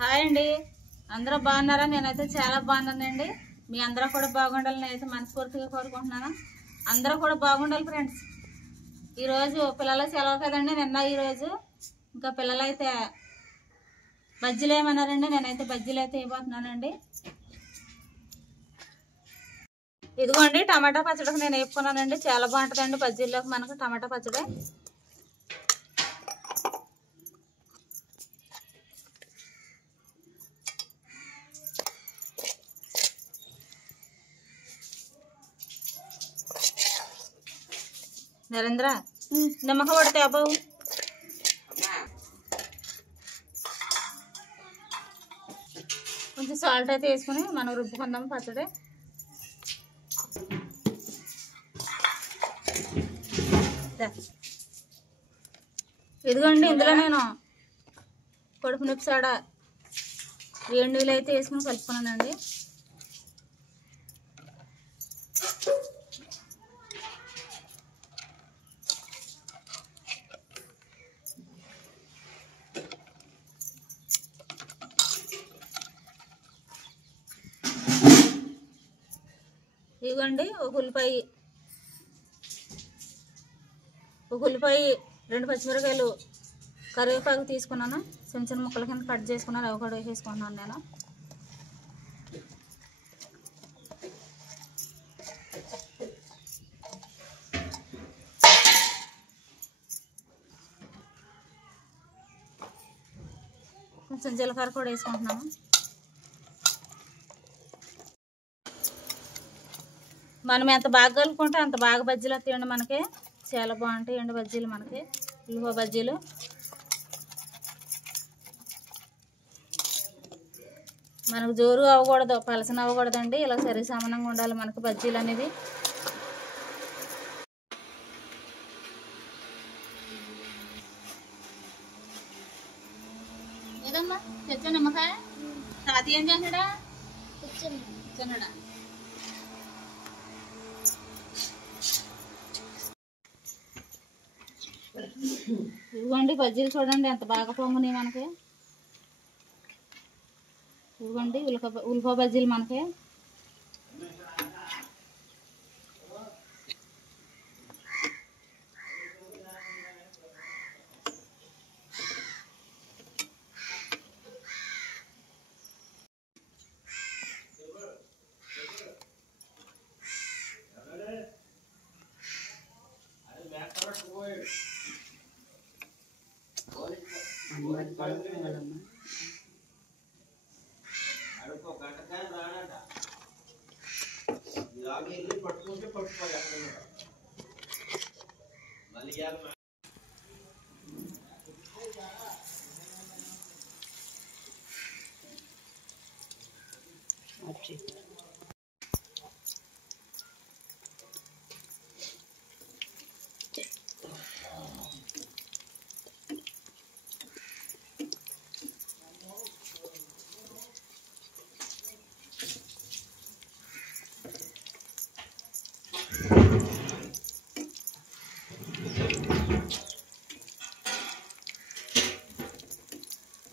Hi అండి, అందరూ బాగున్నారా? నేనైతే చాలా బాగున్నానండి. మీ అందరూ కూడా బాగుండాలని నేనైతే మనస్ఫూర్తిగా కోరుకుంటున్నాను. అందరూ కూడా బాగుండాలి ఫ్రెండ్స్. ఈరోజు పిల్లల సెలవు కదండి, నిన్న ఈరోజు. ఇంకా పిల్లలైతే బజ్జీలు ఏమన్నారండి, నేనైతే బజ్జీలు అయితే ఇవ్వబోతున్నానండి. ఇదిగోండి టమాటా పచ్చడికి నేను వేపుకున్నానండి. చాలా బాగుంటుందండి బజ్జీల్లోకి మనకు టమాటా పచ్చడి. నరేంద్ర నిమ్మకాయ పడితే అబ్బావు కొంచెం సాల్ట్ అయితే వేసుకుని మనం రుబ్బుకుందాం పచ్చడి. ఇదిగోండి ఇందులో నేను కడుపు నొప్పి సోడా వేడి నీళ్ళు అయితే వేసుకుని కలుపుకున్నానండి. ఇదిగోండి ఒక ఉల్లిపాయ, 2 పచ్చిమిరకాయలు, కరివేపాకు తీసుకున్నాను. చిన్న చిన్న ముక్కల కింద కట్ చేసుకున్నాను. అవి కూడా వేసేసుకున్నాను నేను. కొంచెం జీలకర్ర కూడా వేసుకుంటున్నాను. మనం ఎంత బాగా కలుపుకుంటే అంత బాగా బజ్జీలు వస్తాయండి మనకి. చాలా బాగుంటాయండి బజ్జీలు మనకి, ఉల్లిపాయ బజ్జీలు. మనకు జోరు అవ్వకూడదు, పలసన అవ్వకూడదండి. ఇలా సరి సమానంగా ఉండాలి మనకు బజ్జీలు అనేవి. ఏదమ్మా తెచ్చా నిమ్మకాయ? తాతయ్య ఏం చేస్తున్నాడా? కూర్చున్నాడా? ఇదిగోండి బజ్జీలు చూడండి ఎంత బాగా పొంగునాయి మనకి. ఇదిగోండి ఉల్లిపాయ బజ్జీలు మనకి.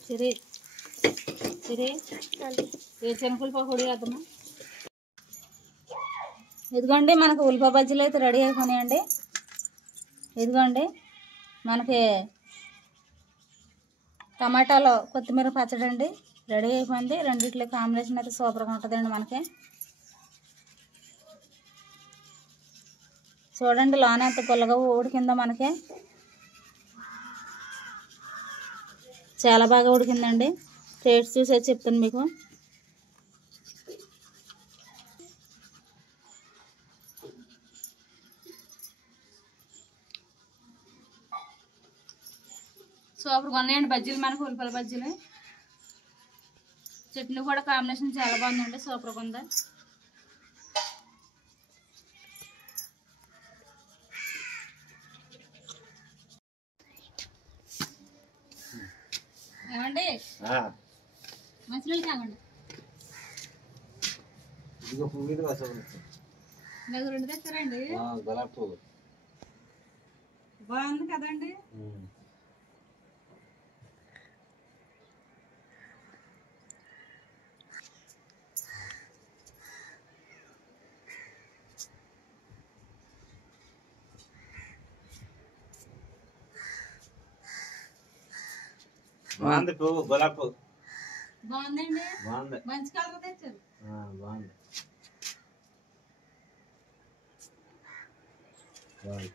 సరే వేరుశనగలు పకోడీ వేద్దామా. ఇదిగోండి మనకు ఉల్లిపాయ బజ్జీలు అయితే రెడీ అయిపోయినాయండి. ఇదిగోండి మనకి టమాటాలో కొత్తిమీర పచ్చడి అండి రెడీ అయిపోయింది. రెండిట్లో కాంబినేషన్ అయితే సూపర్గా ఉంటుందండి మనకి. చూడండి లోన ఎంత పుల్లగా ఉడికిందో మనకి. చాలా బాగా ఉడికిందండి. టేస్ట్ చూసే చెప్తాను మీకు. సూపర్గా ఉన్నాయండి బజ్జీలు మనకు, ఉల్లిపాయల బజ్జీలు. చట్నీ కూడా కాంబినేషన్ చాలా బాగుందండి, సూపర్గా ఉంది. ఏమండి మంచినీళ్ళు తాగండి. నాకు 2 తెచ్చారండి. బాగుంది కదండి. బాగుంది పువ్వు గులాబీ పువ్వు బాగుందండి. బాగుంది మంచి కలర్ తెచ్చారు. బాగుంది బాగుంది